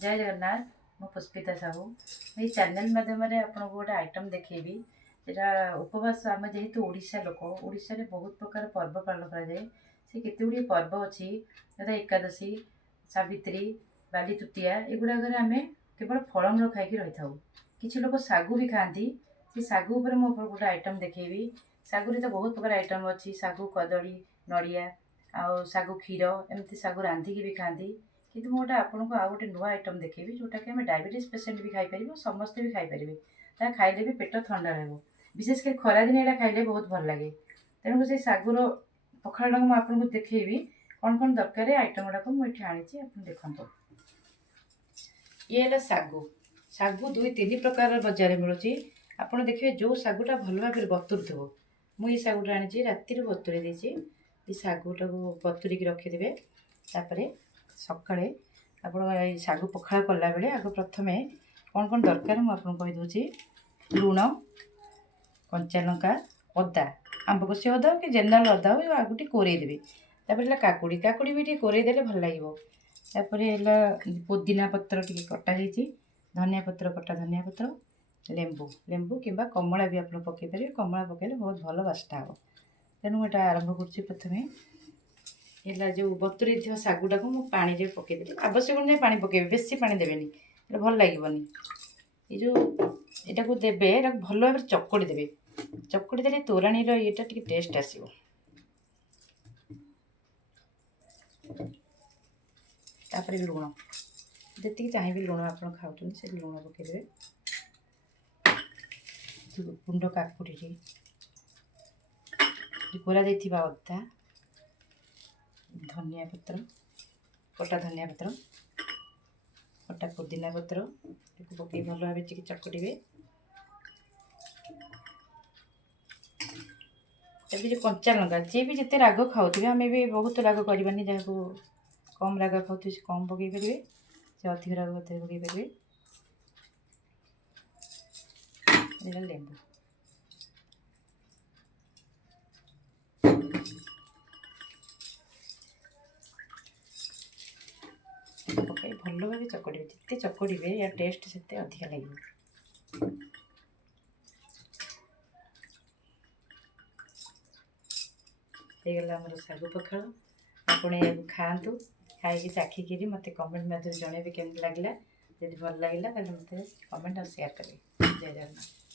जय जगन्नाथ। मु पुष्पिता साहू ये चैनल माध्यम आपको गोटे आइटम देखेबी। जेटा उपवास आम जेहेतु ओडिशा लोक ओडिशा रे बहुत प्रकार पर्व पालन कराए। से केते गुडी पर्व अच्छी जैसे एकादशी सावित्री बाली तृतीया एगुड़ाक आम केवल फलमूल खाई रही था। किसी लोग सागु भी खाती। से सागु उपर मु गोटे आइटम देखेबी। सागु रे तो बहुत प्रकार आइटम अच्छी। सागु कदली नड़िया आउ सागु क्षीर एमती सागु रांधिकी भी खाती। किंतु मोटा आपन को आ गोटे नुआ आइटम देखेबी जोटा कि आम डायबिटीज पेसेंट भी खाईपर समस्ते भी खाईपर। ता खाइले भी पेट ठंडा रहो। विशेषकर खरा दिन यहाँ खाइले बहुत भल लगे। तेणुक से सागुर पखाड़ा को आपको देखेबी कौन कौन दरकार आइटम गुड़ाक मुझे आनी देखो। ये है सागु। सागु दुई तीन प्रकार बजार मिलूँ। आपड़ देखिए जो सागुटा भल भाव बतुर थो। मुझे सागुटा आनी राति बतुरे देती। ये सागुटा बतुरिक रखिदे। तापर सकाଳେ ଆପଣ ଏଇ ଶାଗୁ ପଖାଳ କଲା ବେଳେ ଆଗ ପ୍ରଥମେ କ'ଣ କ'ଣ ଦରକାର ମୁଁ ଆପଣଙ୍କୁ କହିଦେଉଛି। ଲୁଣ, କଞ୍ଚା ଲଙ୍କା, ଅଦା, ଆମ୍ବ କଷି ଅଦା କି ଜେନେରାଲ ଅଦା ହଉ ଆଗକୁ ଟିକେ କୋରେଇ ଦେବେ। ତାପରେ ହେଲା କାକୁଡ଼ି ବି ଟିକେ କୋରେଇ ଦେଲେ ଭଲ ଲାଗିବ। ତାପରେ ହେଲା ପୋଦିନା ପତ୍ର ଟିକେ କଟା ହେଇଛି, ଧନିଆ ପତ୍ର କଟା ଧନିଆ ପତ୍ର, ଲେମ୍ବୁ କିମ୍ବା କମଳା ବି ଆପଣ ପକାଇ ପାରିବେ। କମଳା ପକାଇଲେ ବହୁତ ଭଲ ବାସ୍ନା ହେବ। ତେଣୁ ଏଇଟା ଆରମ୍ଭ କରୁଛି। प्रथमे है जो बतुरी थी सागुटा को मुझे पानी रे पकईदेली। आवश्यक अनुसार पानी पकेबे, बेसी पानी देवेनि, भल लगे। ये जो यहाँ को देवे भल भाव चकड़ी देवे। चकड़ी देले तोराणी रहा टे टेस्ट आसो। तापर लुण जी चाहिए लुण आप खाऊँ से लुण पकईदे। गुंड काकुड़ी कोरा अदा, धनिया पत्र कटा धनिया पत्र कटा पुदीना पत्र पकई भल भाव चकटे। जो कंचा लंका जी भी जिते राग खाऊे आम भी बहुत राग करवानी। जहाँ को कम राग खाऊ से कम पकई पारे, से अधिक राग पकई पारे। लेंबू पकई भल भाव चकड़े। जिते चकड़े या टेस्ट से अधिक लगे। ହେଇଗଲା ଆମର ଶାଗୁ ପଖାଳ। ଆପଣ ଏହାକୁ ଖାଆନ୍ତୁ। ଖାଇକି ଚାଖିକିରି ମୋତେ କମେଣ୍ଟ ମାଧ୍ୟମରେ ଜଣାଇବେ କେମିତି ଲାଗିଲା। ଯଦି ଭଲ ଲାଗିଲା ତାହେଲେ ମୋତେ କମେଣ୍ଟ ଆଉ ସେୟାର କରିବେ। ଜୟ ଜଗନ୍ନାଥ।